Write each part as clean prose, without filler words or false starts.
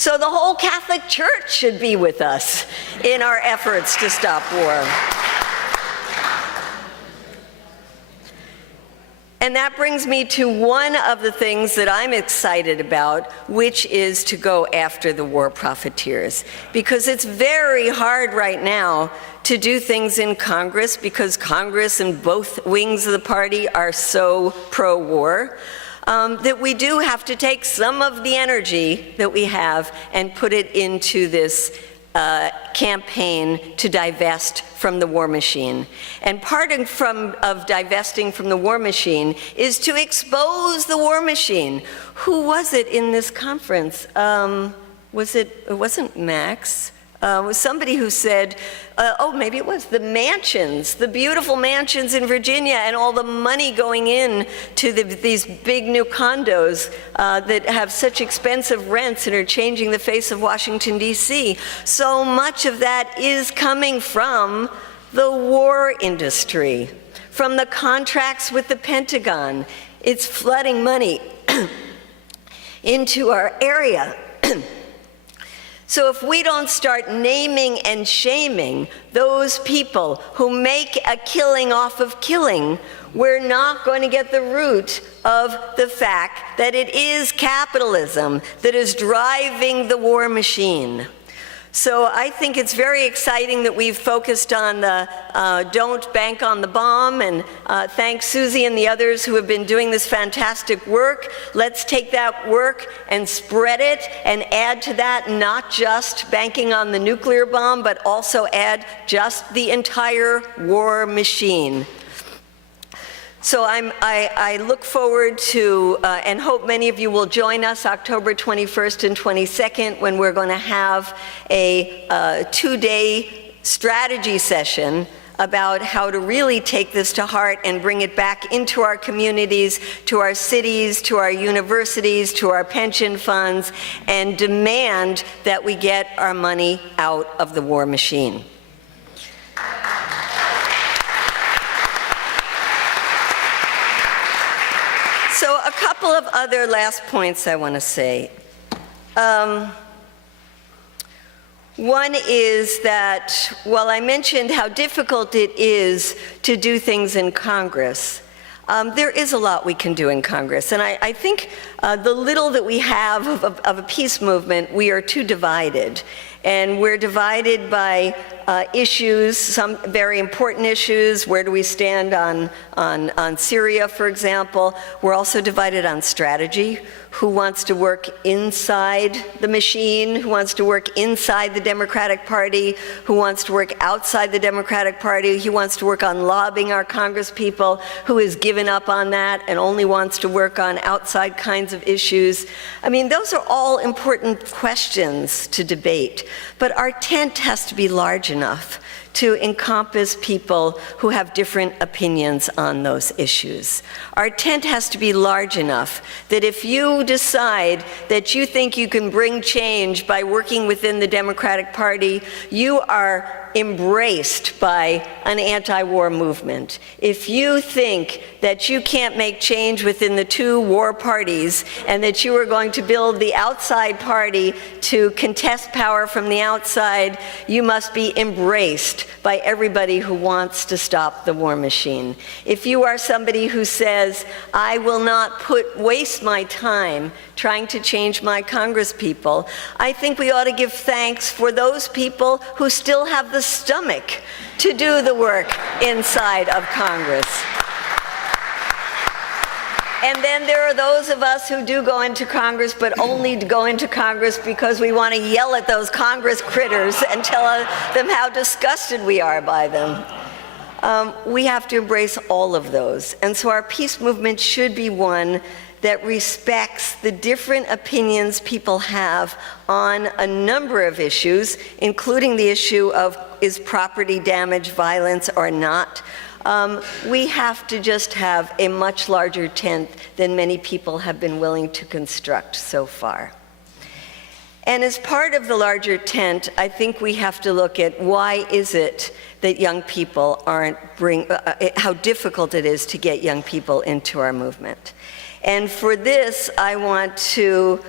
So the whole Catholic Church should be with us in our efforts to stop war. And that brings me to one of the things that I'm excited about, which is to go after the war profiteers. Because it's very hard right now to do things in Congress, because Congress and both wings of the party are so pro-war, that we do have to take some of the energy that we have and put it into this campaign to divest from the war machine. And part of divesting from the war machine is to expose the war machine. Who was it in this conference? It wasn't Max. It was somebody who said, oh, maybe it was the mansions, the beautiful mansions in Virginia, and all the money going in to these big new condos that have such expensive rents and are changing the face of Washington, D.C. So much of that is coming from the war industry, from the contracts with the Pentagon. It's flooding money into our area. So if we don't start naming and shaming those people who make a killing off of killing, we're not going to get the root of the fact that it is capitalism that is driving the war machine. So I think it's very exciting that we've focused on the don't bank on the bomb, and thank Susie and the others who have been doing this fantastic work. Let's take that work and spread it and add to that not just banking on the nuclear bomb, but also add just the entire war machine. So I look forward to, and hope many of you will join us October 21st and 22nd, when we're going to have a 2-day strategy session about how to really take this to heart and bring it back into our communities, to our cities, to our universities, to our pension funds, and demand that we get our money out of the war machine. So a couple of other last points I want to say. One is that while I mentioned how difficult it is to do things in Congress, there is a lot we can do in Congress. And I think the little that we have of a peace movement, we are too divided. And we're divided by issues, some very important issues. Where do we stand on Syria, for example? We're also divided on strategy. Who wants to work inside the machine? Who wants to work inside the Democratic Party? Who wants to work outside the Democratic Party? Who wants to work on lobbying our Congress people? Who has given up on that and only wants to work on outside kinds of issues? I mean, those are all important questions to debate. But our tent has to be large enough to encompass people who have different opinions on those issues. Our tent has to be large enough that if you decide that you think you can bring change by working within the Democratic Party, you are embraced by an anti-war movement. If you think that you can't make change within the two war parties and that you are going to build the outside party to contest power from the outside, you must be embraced by everybody who wants to stop the war machine. If you are somebody who says, I will not waste my time trying to change my Congress people, I think we ought to give thanks for those people who still have the stomach to do the work inside of Congress. And then there are those of us who do go into Congress, but only go into Congress because we want to yell at those Congress critters and tell them how disgusted we are by them. We have to embrace all of those. And so our peace movement should be one that respects the different opinions people have on a number of issues, including the issue of is property damage violence or not. We have to just have a much larger tent than many people have been willing to construct so far. And as part of the larger tent, I think we have to look at why is it that young people aren't how difficult it is to get young people into our movement. And for this, I want to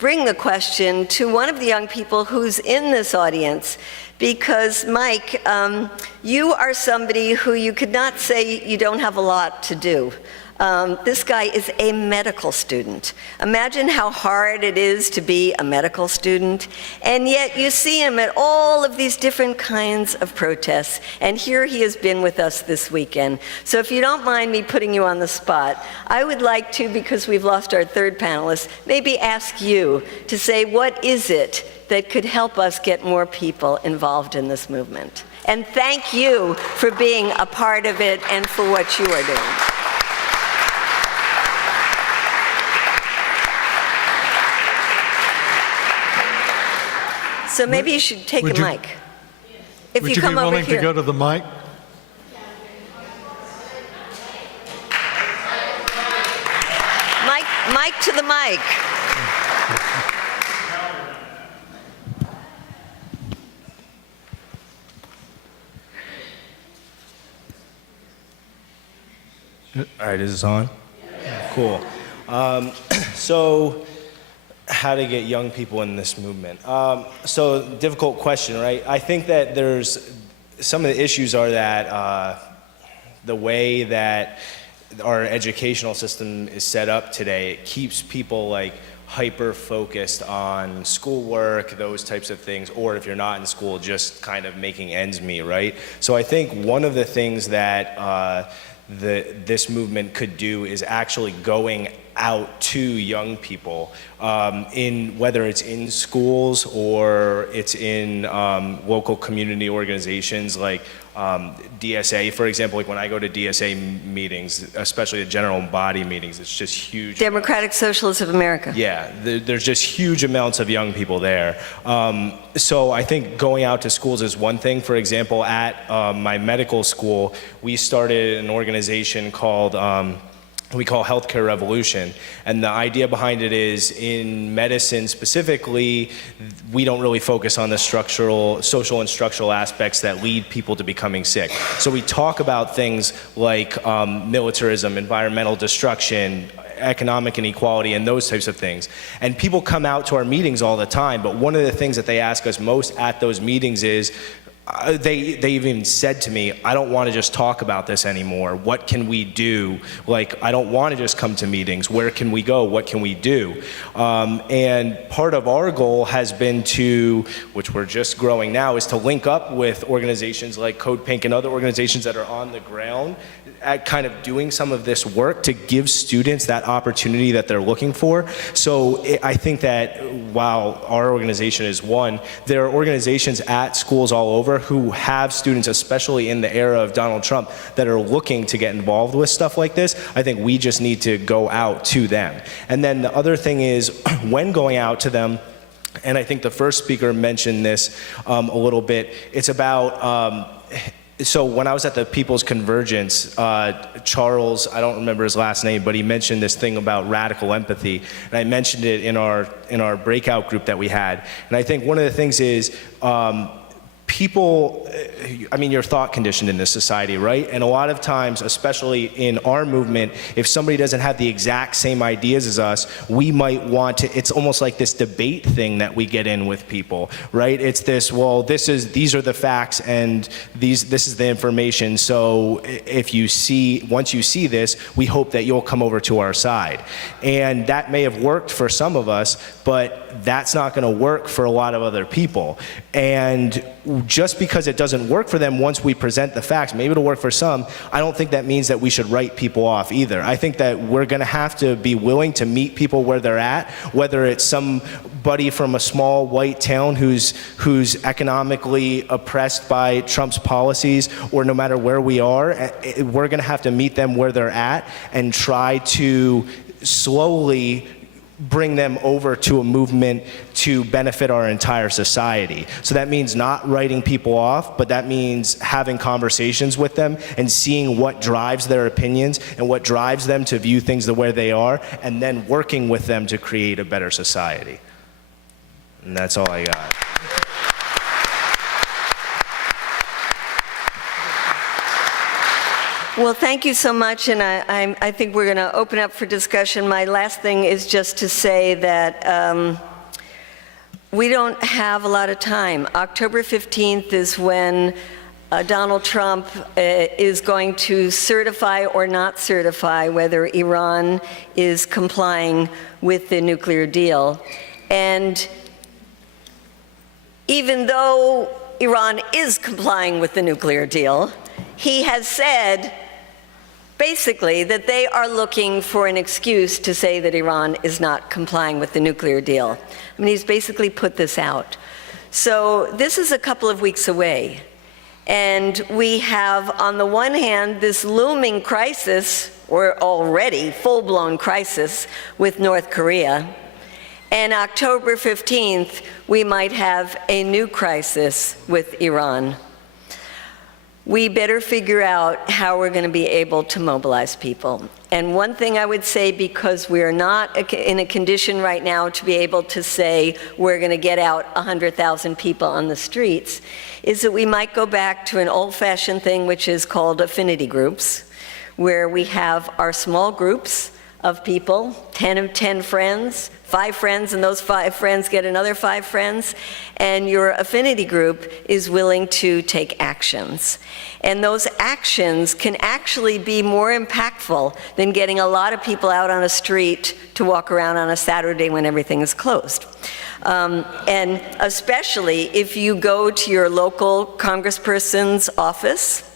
bring the question to one of the young people who's in this audience. Because, Mike, you are somebody who you could not say you don't have a lot to do. This guy is a medical student. Imagine how hard it is to be a medical student, and yet you see him at all of these different kinds of protests, and here he has been with us this weekend. So if you don't mind me putting you on the spot, I would like to, because we've lost our third panelist, maybe ask you to say, what is it that could help us get more people involved in this movement? And thank you for being a part of it and for what you are doing. So maybe you should take a mic. If you come over here. Would you be willing to go to the mic? Mic to the mic. All right, is this on? Yeah. Cool. So, how to get young people in this movement? So, difficult question, right? I think that there's some of the issues are that the way that our educational system is set up today, it keeps people like hyper focused on schoolwork, those types of things, or if you're not in school, just kind of making ends meet, right? So I think one of the things that this movement could do is actually going out to young people, in whether it's in schools or it's in local community organizations like DSA, for example. Like when I go to DSA meetings, especially the general body meetings, it's just huge. Democratic Socialists of America. Yeah, there's just huge amounts of young people there. So I think going out to schools is one thing. For example, at my medical school, we started an organization called we call Healthcare Revolution. And the idea behind it is, in medicine specifically, we don't really focus on the social and structural aspects that lead people to becoming sick. So we talk about things like militarism, environmental destruction, economic inequality, and those types of things. And people come out to our meetings all the time, but one of the things that they ask us most at those meetings is, they even said to me, I don't want to just talk about this anymore. What can we do? Like, I don't want to just come to meetings. Where can we go? What can we do? And part of our goal has been to, which we're just growing now, is to link up with organizations like Code Pink and other organizations that are on the ground at kind of doing some of this work to give students that opportunity that they're looking for. So I think that while our organization is one, there are organizations at schools all over who have students, especially in the era of Donald Trump, that are looking to get involved with stuff like this. I think we just need to go out to them. And then the other thing is, when going out to them, and I think the first speaker mentioned this a little bit, it's about so when I was at the People's Convergence, Charles, I don't remember his last name, but he mentioned this thing about radical empathy, and I mentioned it in our breakout group that we had. And I think one of the things is, people, I mean, you're thought conditioned in this society, right? And a lot of times, especially in our movement, if somebody doesn't have the exact same ideas as us, we might want to, it's almost like this debate thing that we get in with people, right? It's this, well, these are the facts and this is the information, so if you see, once you see this, we hope that you'll come over to our side. And that may have worked for some of us, but that's not gonna work for a lot of other people. And just because it doesn't work for them once we present the facts, maybe it'll work for some, I don't think that means that we should write people off either. I think that we're gonna have to be willing to meet people where they're at, whether it's somebody from a small white town who's economically oppressed by Trump's policies, or no matter where we are, we're gonna have to meet them where they're at and try to slowly bring them over to a movement to benefit our entire society. So that means not writing people off, but that means having conversations with them and seeing what drives their opinions and what drives them to view things the way they are, and then working with them to create a better society. And that's all I got. Well, thank you so much, and I think we're going to open up for discussion. My last thing is just to say that we don't have a lot of time. October 15th is when Donald Trump is going to certify or not certify whether Iran is complying with the nuclear deal. And even though Iran is complying with the nuclear deal, he has said basically that they are looking for an excuse to say that Iran is not complying with the nuclear deal. I mean, he's basically put this out. So this is a couple of weeks away. And we have, on the one hand, this looming crisis, or already full-blown crisis, with North Korea. And October 15th, we might have a new crisis with Iran. We better figure out how we're going to be able to mobilize people. And one thing I would say, because we're not in a condition right now to be able to say we're going to get out 100,000 people on the streets, is that we might go back to an old-fashioned thing which is called affinity groups, where we have our small groups of people, 10 friends, 5 friends, and those 5 friends get another 5 friends, and your affinity group is willing to take actions. And those actions can actually be more impactful than getting a lot of people out on a street to walk around on a Saturday when everything is closed. And especially if you go to your local congressperson's office,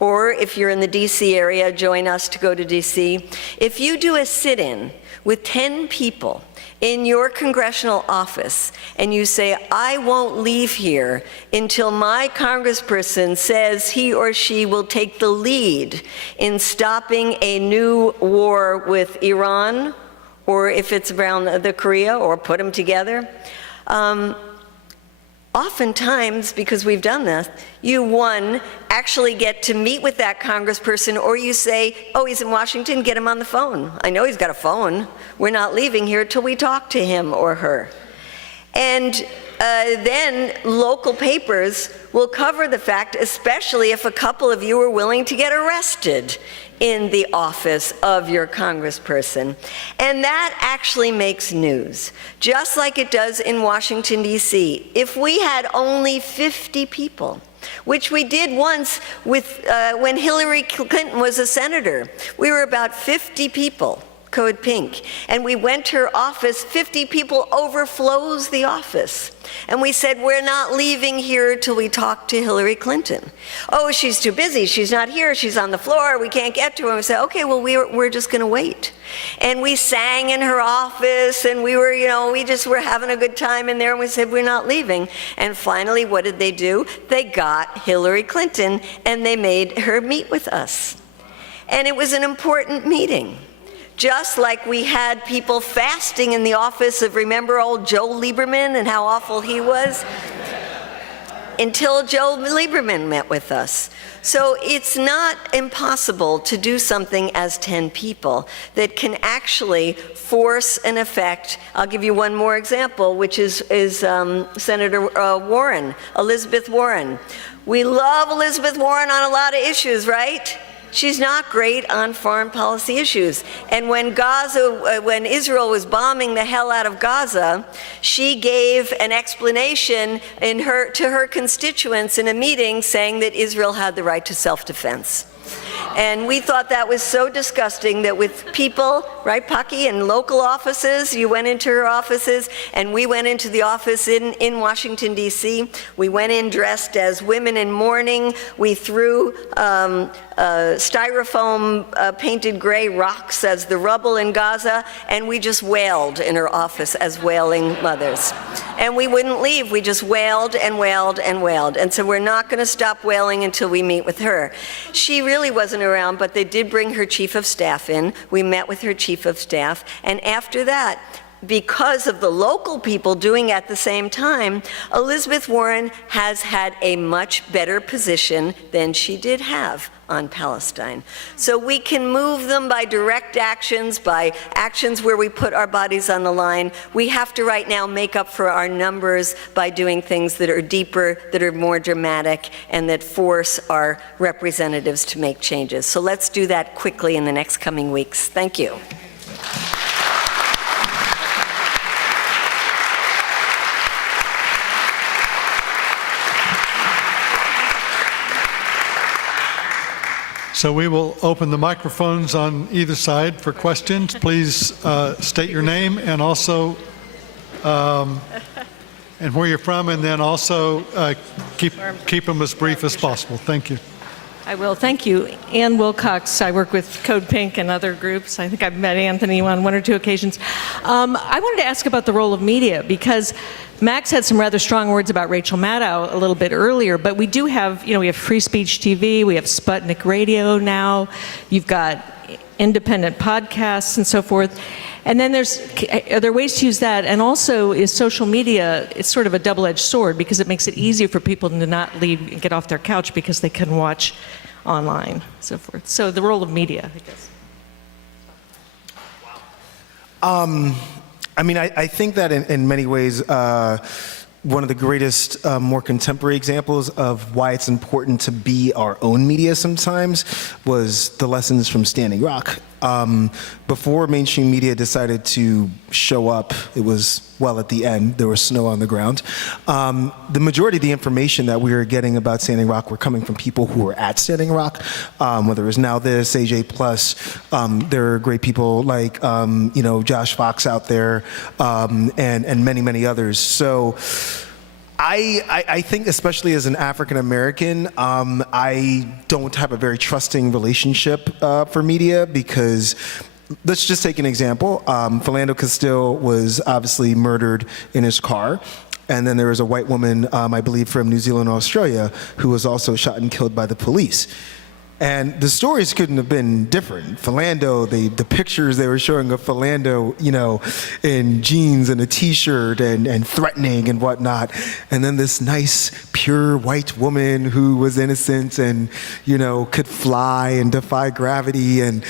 or if you're in the DC area, join us to go to DC. If you do a sit-in with 10 people in your congressional office and you say, I won't leave here until my congressperson says he or she will take the lead in stopping a new war with Iran, or if it's around the Korea, or put them together, oftentimes, because we've done this, you, one, actually get to meet with that congressperson, or you say, oh, he's in Washington, get him on the phone. I know he's got a phone. We're not leaving here till we talk to him or her. And then local papers will cover the fact, especially if a couple of you are willing to get arrested in the office of your congressperson. And that actually makes news, just like it does in Washington, D.C. If we had only 50 people, which we did once with when Hillary Clinton was a senator, we were about 50 people, Code Pink, and we went to her office, 50 people overflows the office. And we said, we're not leaving here till we talk to Hillary Clinton. Oh, she's too busy, she's not here, she's on the floor, we can't get to her. We said, okay, well, we're just gonna wait. And we sang in her office, and we were, we just were having a good time in there, and we said, we're not leaving. And finally, what did they do? They got Hillary Clinton, and they made her meet with us. And it was an important meeting. Just like we had people fasting in the office of, remember old Joe Lieberman and how awful he was? Until Joe Lieberman met with us. So it's not impossible to do something as 10 people that can actually force an effect. I'll give you one more example, which is Senator Warren, Elizabeth Warren. We love Elizabeth Warren on a lot of issues, right? She's not great on foreign policy issues. And when Israel was bombing the hell out of Gaza, she gave an explanation to her constituents in a meeting saying that Israel had the right to self-defense. And we thought that was so disgusting that with people, right, Paki, in local offices, you went into her offices, and we went into the office in Washington, D.C. We went in dressed as women in mourning. We threw styrofoam painted gray rocks as the rubble in Gaza, and we just wailed in her office as wailing mothers. And we wouldn't leave. We just wailed and wailed and wailed. And so we're not going to stop wailing until we meet with her. She really wasn't around, but they did bring her chief of staff in. We met with her chief of staff, and after that, because of the local people doing at the same time, Elizabeth Warren has had a much better position than she did have on Palestine. So we can move them by direct actions, by actions where we put our bodies on the line. We have to right now make up for our numbers by doing things that are deeper, that are more dramatic, and that force our representatives to make changes. So let's do that quickly in the next coming weeks. Thank you. So we will open the microphones on either side for questions. Please state your name and also and where you're from, and then also keep them as brief as possible. Thank you. I will. Thank you. Ann Wilcox. I work with Code Pink and other groups. I think I've met Anthony on one or two occasions. I wanted to ask about the role of media, because Max had some rather strong words about Rachel Maddow a little bit earlier, but we do have, we have Free Speech TV, we have Sputnik Radio now, you've got independent podcasts and so forth. And then are there ways to use that? And also, is social media, it's sort of a double-edged sword, because it makes it easier for people to not leave and get off their couch because they can watch online, so forth. So the role of media, I guess. I mean, I think that in many ways, one of the greatest, more contemporary examples of why it's important to be our own media sometimes was the lessons from Standing Rock. Before mainstream media decided to show up, it was, well, at the end, there was snow on the ground. The majority of the information that we were getting about Standing Rock were coming from people who were at Standing Rock, whether it was Now This, AJ Plus. There are great people like, Josh Fox out there, and many, many others. So I think, especially as an African American, I don't have a very trusting relationship for media, because let's just take an example. Philando Castile was obviously murdered in his car. And then there was a white woman, I believe from New Zealand or Australia, who was also shot and killed by the police. And the stories couldn't have been different. Philando, the pictures they were showing of Philando, in jeans and a t-shirt and threatening and whatnot. And then this nice, pure white woman who was innocent and, could fly and defy gravity and,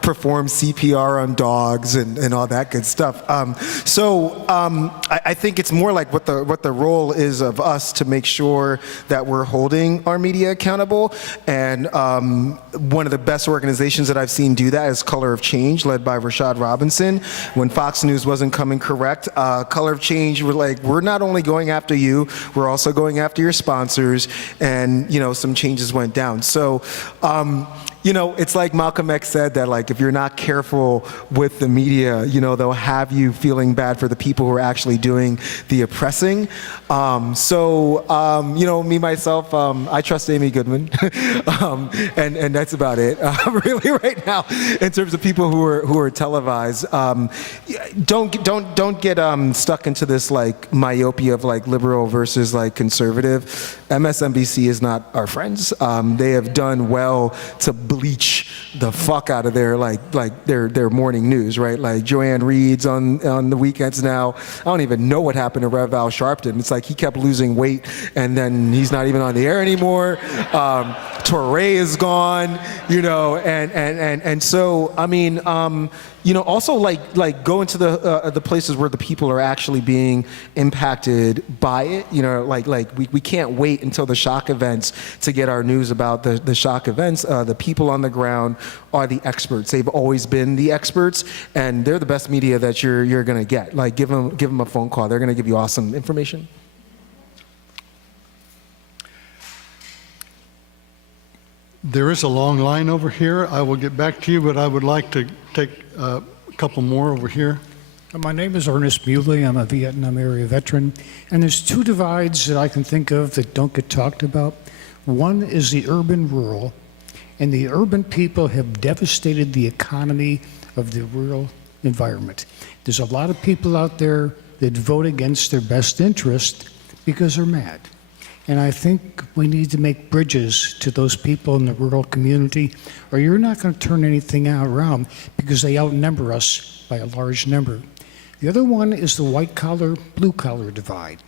perform CPR on dogs and all that good stuff. I think it's more like what the role is of us to make sure that we're holding our media accountable. And one of the best organizations that I've seen do that is Color of Change, led by Rashad Robinson. When Fox News wasn't coming correct, Color of Change were like, we're not only going after you, we're also going after your sponsors, and some changes went down. So it's like Malcolm X said that, like, if you're not careful with the media, they'll have you feeling bad for the people who are actually doing the oppressing. Me, myself, I trust Amy Goodman, and that's about it. Really, right now, in terms of people who are televised, don't get stuck into this like myopia of like liberal versus like conservative. MSNBC is not our friends. They have done well to bleach the fuck out of their their morning news, right? Like Joanne Reed's on the weekends now. I don't even know what happened to Rev Al Sharpton. It's like he kept losing weight and then he's not even on the air anymore. Torrey is gone, and so I mean, also like go into the places where the people are actually being impacted by it. We can't wait until the shock events to get our news about the shock events. The people on the ground are the experts. They've always been the experts, and they're the best media that you're gonna get. Like give them a phone call. They're gonna give you awesome information. There is a long line over here. I will get back to you, but I would like to take a couple more over here. My name is Ernest Muley. I'm a Vietnam area veteran. And there's two divides that I can think of that don't get talked about. One is the urban-rural. And the urban people have devastated the economy of the rural environment. There's a lot of people out there that vote against their best interest because they're mad. And I think we need to make bridges to those people in the rural community, or you're not going to turn anything around because they outnumber us by a large number. The other one is the white-collar, blue-collar divide.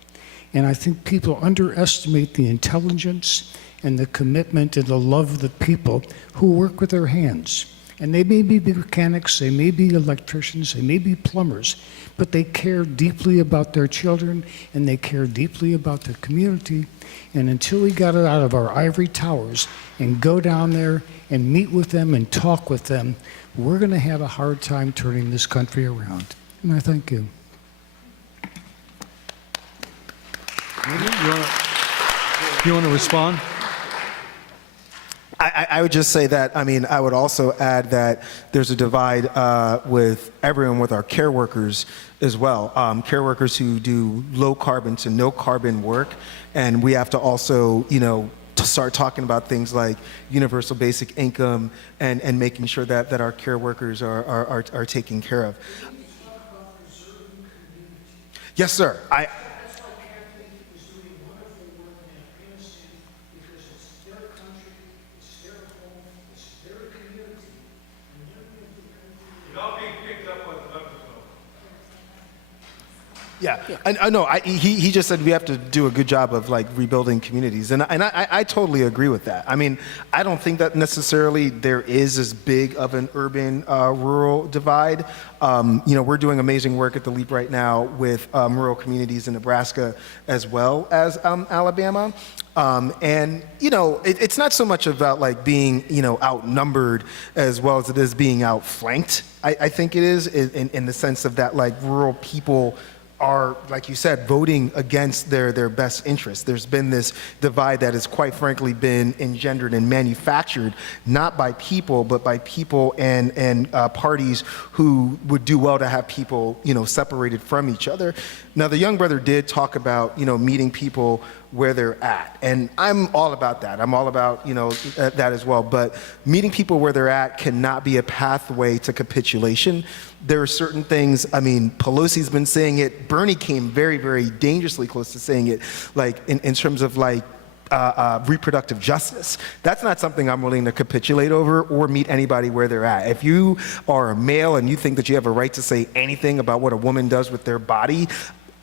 And I think people underestimate the intelligence and the commitment and the love of the people who work with their hands. And they may be mechanics, they may be electricians, they may be plumbers, but they care deeply about their children and they care deeply about their community. And until we got it out of our ivory towers and go down there and meet with them and talk with them, we're going to have a hard time turning this country around. And I thank you. You want to respond? I would just say that, I mean, I would also add that there's a divide with everyone, with our care workers as well. Care workers who do low carbon to no carbon work. And we have to also, you know, to start talking about things like universal basic income and making sure that our care workers are taken care of. Yes, sir. Yeah, I know. He just said we have to do a good job of like rebuilding communities, and I totally agree with that. I mean, I don't think that necessarily there is as big of an urban rural divide. You know, we're doing amazing work at the Leap right now with rural communities in Nebraska as well as Alabama. And, you know, it's not so much about like being, you know, outnumbered as well as it is being outflanked. I think it is in the sense of that like rural people are, like you said, voting against their best interests. There's been this divide that has quite frankly been engendered and manufactured, not by people, but by people and parties who would do well to have people, you know, separated from each other. Now, the young brother did talk about, you know, meeting people where they're at. And I'm all about that. I'm all about, you know, that as well. But meeting people where they're at cannot be a pathway to capitulation. There are certain things, I mean, Pelosi's been saying it. Bernie came very, very dangerously close to saying it, like in terms of like reproductive justice. That's not something I'm willing to capitulate over or meet anybody where they're at. If you are a male and you think that you have a right to say anything about what a woman does with their body,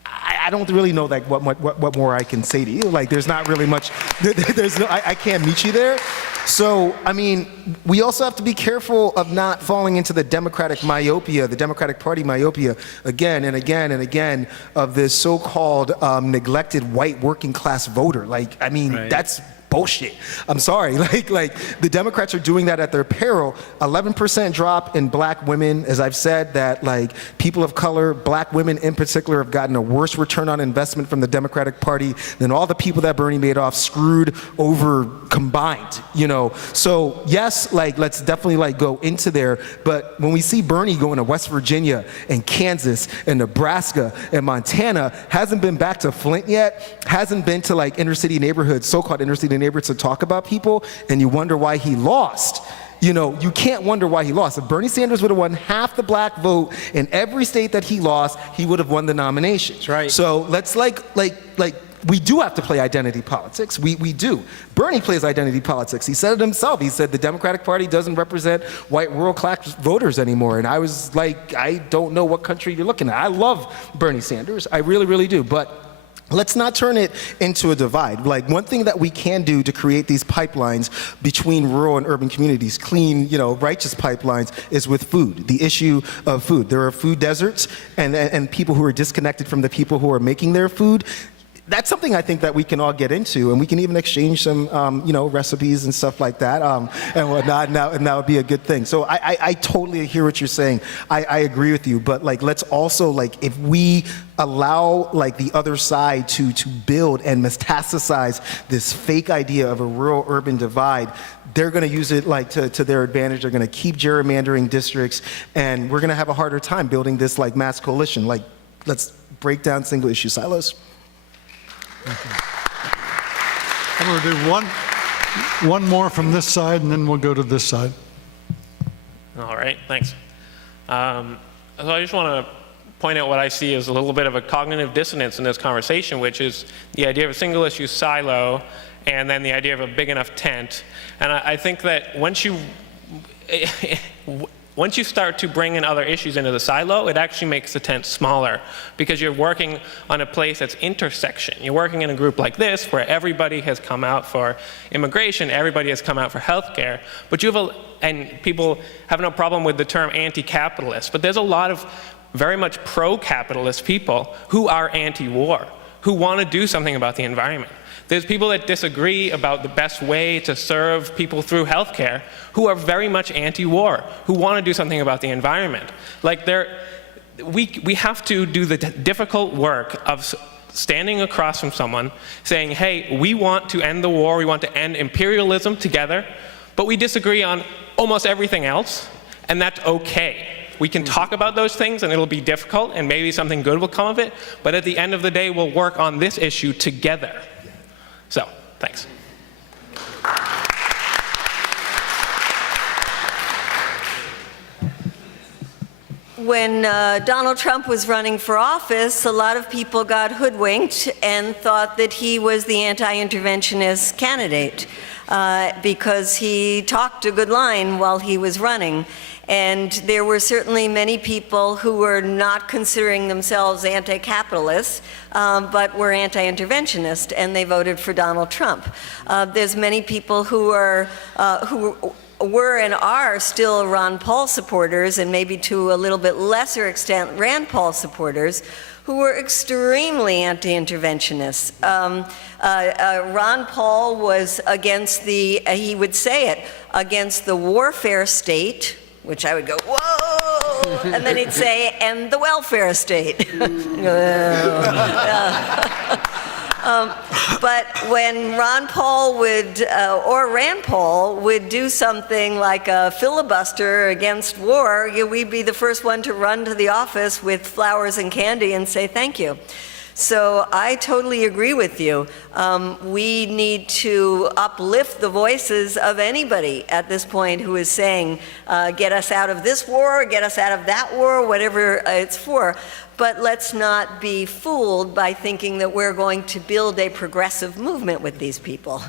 I don't really know like what more I can say to you. Like there's not really much, I can't meet you there. So, I mean, we also have to be careful of not falling into the Democratic myopia, the Democratic Party myopia, again and again and again, of this so-called neglected white working class voter. Like, I mean, that's bullshit. I'm sorry. Like the Democrats are doing that at their peril. 11% drop in black women, as I've said, that like people of color, black women in particular, have gotten a worse return on investment from the Democratic Party than all the people that Bernie Madoff screwed over combined, you know. So yes, like let's definitely like go into there. But when we see Bernie going to West Virginia and Kansas and Nebraska and Montana, hasn't been back to Flint yet, hasn't been to like inner city neighborhoods, so-called inner city neighborhoods to talk about people, and you wonder why he lost. You know, you can't wonder why he lost. If Bernie Sanders would have won half the black vote in every state that he lost, he would have won the nomination. That's right. So let's like we do have to play identity politics. We do. Bernie plays identity politics. He said it himself. He said the Democratic Party doesn't represent white rural class voters anymore. And I was like, I don't know what country you're looking at. I love Bernie Sanders. I really, really do. But let's not turn it into a divide. Like one thing that we can do to create these pipelines between rural and urban communities, clean, you know, righteous pipelines, is with food. The issue of food. There are food deserts and people who are disconnected from the people who are making their food. That's something I think that we can all get into, and we can even exchange some, you know, recipes and stuff like that, and whatnot, and that would be a good thing. So I totally hear what you're saying. I agree with you, but like, let's also like, if we allow like the other side to build and metastasize this fake idea of a rural-urban divide, they're going to use it like to their advantage. They're going to keep gerrymandering districts, and we're going to have a harder time building this like mass coalition. Like, let's break down single-issue silos. I'm going to do one more from this side, and then we'll go to this side. All right, thanks. So I just want to point out what I see as a little bit of a cognitive dissonance in this conversation, which is the idea of a single issue silo and then the idea of a big enough tent. And I think that once you start to bring in other issues into the silo, it actually makes the tent smaller because you're working on a place that's intersection. You're working in a group like this where everybody has come out for immigration, everybody has come out for healthcare, but and people have no problem with the term anti-capitalist, but there's a lot of very much pro-capitalist people who are anti-war, who want to do something about the environment. There's people that disagree about the best way to serve people through healthcare who are very much anti-war, who want to do something about the environment. Like we have to do the difficult work of standing across from someone saying, hey, we want to end the war, we want to end imperialism together, but we disagree on almost everything else, and that's okay. We can talk about those things, and it'll be difficult, and maybe something good will come of it, but at the end of the day, we'll work on this issue together. So, thanks. When Donald Trump was running for office, a lot of people got hoodwinked and thought that he was the anti-interventionist candidate because he talked a good line while he was running. And there were certainly many people who were not considering themselves anti-capitalist, but were anti-interventionist, and they voted for Donald Trump. There's many people who were and are still Ron Paul supporters, and maybe to a little bit lesser extent Rand Paul supporters, who were extremely anti-interventionist. Ron Paul was against he would say it, against the warfare state, which I would go, whoa, and then he'd say, and the welfare state. But when Ron Paul would, or Rand Paul would do something like a filibuster against war, we'd be the first one to run to the office with flowers and candy and say thank you. So I totally agree with you. We need to uplift the voices of anybody at this point who is saying, get us out of this war, get us out of that war, whatever it's for. But let's not be fooled by thinking that we're going to build a progressive movement with these people.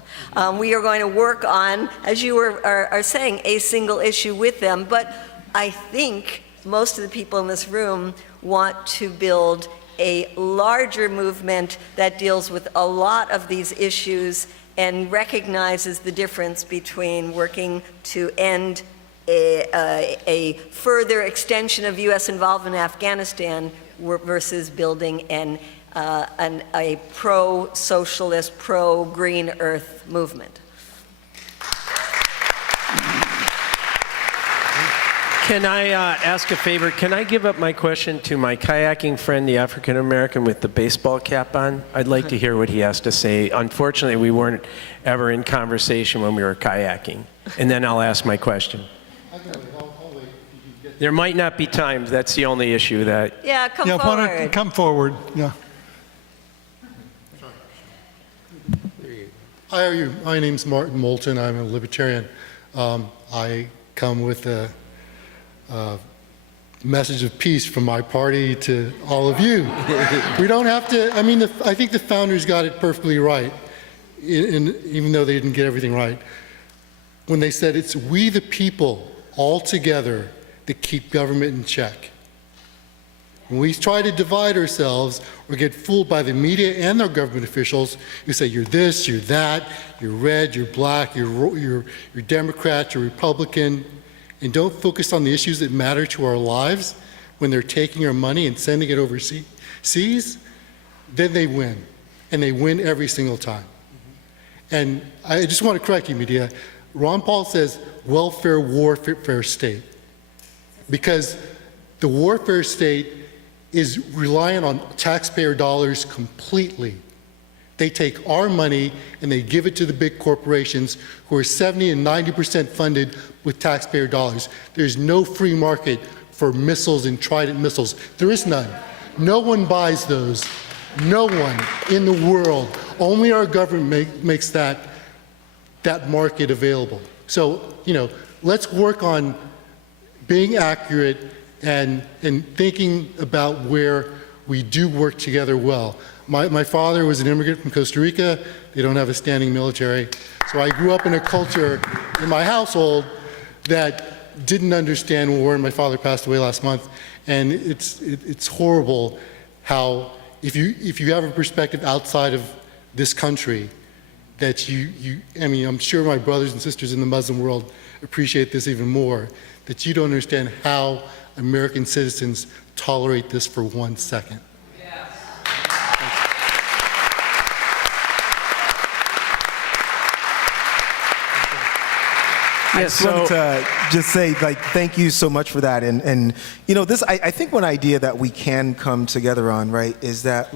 We are going to work on, as you are saying, a single issue with them. But I think most of the people in this room want to build a larger movement that deals with a lot of these issues and recognizes the difference between working to end a further extension of U.S. involvement in Afghanistan versus building a pro-socialist, pro-green earth movement. Can I ask a favor? Can I give up my question to my kayaking friend, the African American with the baseball cap on? I'd like to hear what he has to say. Unfortunately, we weren't ever in conversation when we were kayaking. And then I'll ask my question. There might not be time. That's the only issue that... Yeah, come forward. Come forward. Yeah. Hi, how are you? My name's Martin Moulton. I'm a libertarian. I come with a message of peace from my party to all of you. We don't have to, I mean, I think the founders got it perfectly right, even though they didn't get everything right, when they said it's we the people all together that keep government in check. When we try to divide ourselves or get fooled by the media and their government officials who say you're this, you're that, you're red, you're black, you're Democrat, you're Republican, and don't focus on the issues that matter to our lives when they're taking our money and sending it overseas, then they win. And they win every single time. And I just want to correct you, Medea. Ron Paul says welfare warfare state. Because the warfare state is reliant on taxpayer dollars completely. They take our money and they give it to the big corporations who are 70 and 90% funded with taxpayer dollars. There's no free market for missiles and Trident missiles. There is none. No one buys those. No one in the world. Only our government makes that market available. So, let's work on being accurate and thinking about where we do work together well. My father was an immigrant from Costa Rica. They don't have a standing military. So I grew up in a culture in my household that didn't understand war, and my father passed away last month. And it's horrible how, if you have a perspective outside of this country, that I mean, I'm sure my brothers and sisters in the Muslim world appreciate this even more, that you don't understand how American citizens tolerate this for 1 second. I just wanted to just say, thank you so much for that. And this, I think one idea that we can come together on, right, is that,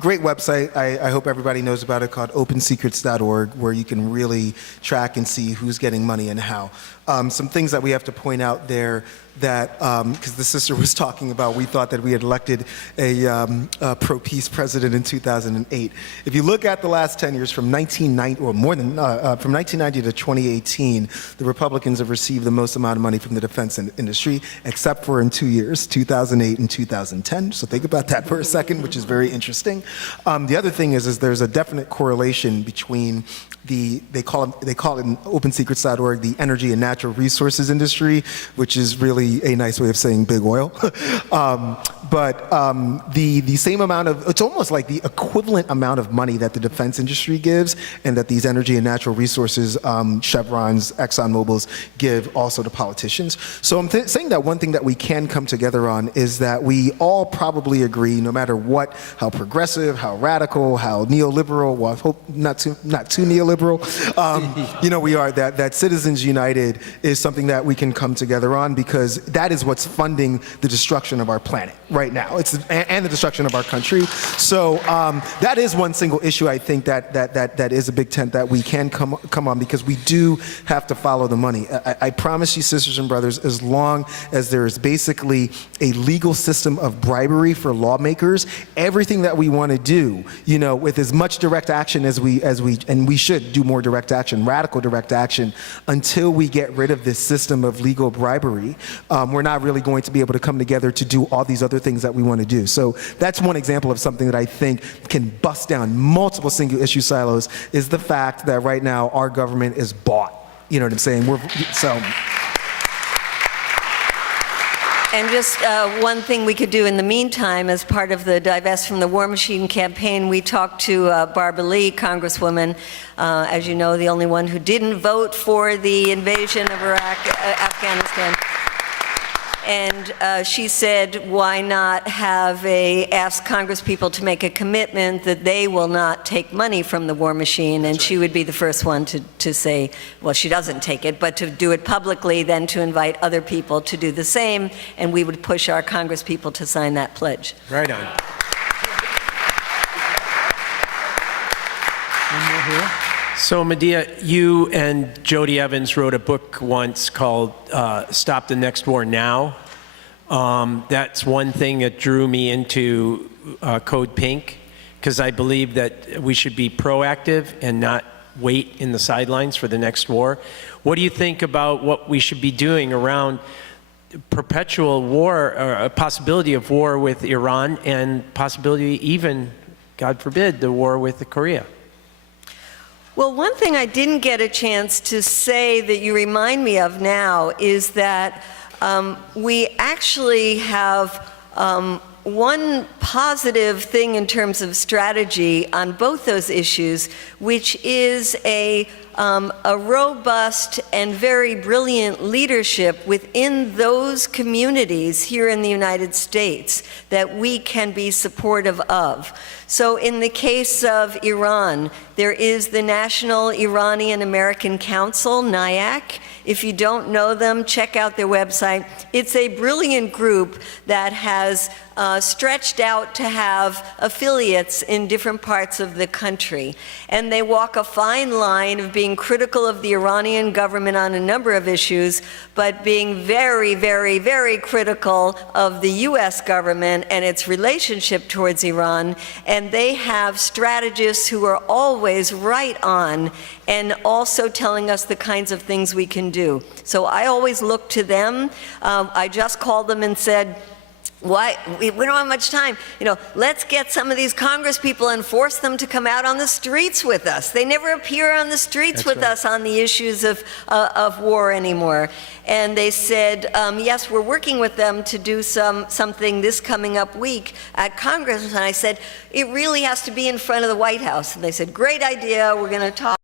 Great website. I hope everybody knows about it, called OpenSecrets.org, where you can really track and see who's getting money and how. Some things that we have to point out there that, because the sister was talking about, we thought that we had elected a pro-peace president in 2008. If you look at the last 10 years, from 1990, or more than, from 1990 to 2018, the Republicans have received the most amount of money from the defense industry, except for in 2 years, 2008 and 2010. So think about that for a second, which is very interesting. The other thing is there's a definite correlation between they call it in OpenSecrets.org the energy and natural resources industry, which is really a nice way of saying big oil. But the same amount of, it's almost like the equivalent amount of money that the defense industry gives and that these energy and natural resources, Chevrons, ExxonMobils, give also to politicians. So I'm saying that one thing that we can come together on is that we all probably agree, no matter what, how progressive, how radical, how neoliberal, well, I hope not too neoliberal, we are, that Citizens United is something that we can come together on, because that is what's funding the destruction of our planet right now, and the destruction of our country. So that is one single issue, I think, that is a big tent that we can come on, because we do have to follow the money. I promise you, sisters and brothers, as long as there is basically a legal system of bribery for lawmakers, everything that we want to do, with as much direct action as we should do more direct action, radical direct action, until we get rid of this system of legal bribery, we're not really going to be able to come together to do all these other things that we want to do. So that's one example of something that I think can bust down multiple single issue silos, is the fact that right now our government is bought. You know what I'm saying? And just one thing we could do in the meantime, as part of the Divest from the War Machine campaign, we talked to Barbara Lee, Congresswoman, as you know, the only one who didn't vote for the invasion of Afghanistan. And she said, why not ask Congress people to make a commitment that they will not take money from the war machine, and she would be the first one to say, well, she doesn't take it, but to do it publicly, then to invite other people to do the same, and we would push our Congress people to sign that pledge. Right on. So Medea, you and Jody Evans wrote a book once called Stop the Next War Now. That's one thing that drew me into Code Pink, because I believe that we should be proactive and not wait in the sidelines for the next war. What do you think about what we should be doing around perpetual war, or a possibility of war with Iran, and possibility even, God forbid, the war with Korea? Well, one thing I didn't get a chance to say that you remind me of now is that we actually have one positive thing in terms of strategy on both those issues, which is a robust and very brilliant leadership within those communities here in the United States that we can be supportive of. So in the case of Iran, there is the National Iranian American Council, NIAC. If you don't know them, check out their website. It's a brilliant group that has stretched out to have affiliates in different parts of the country. And they walk a fine line of being critical of the Iranian government on a number of issues, but being very, very, very critical of the US government and its relationship towards Iran. And they have strategists who are always right on, and also telling us the kinds of things we can do. So I always look to them. I just called them and said, why, we don't have much time. Let's get some of these Congress people and force them to come out on the streets with us. They never appear on the streets with us on the issues of war anymore. And they said, yes, we're working with them to do something this coming up week at Congress. And I said, it really has to be in front of the White House. And they said, great idea, we're going to talk.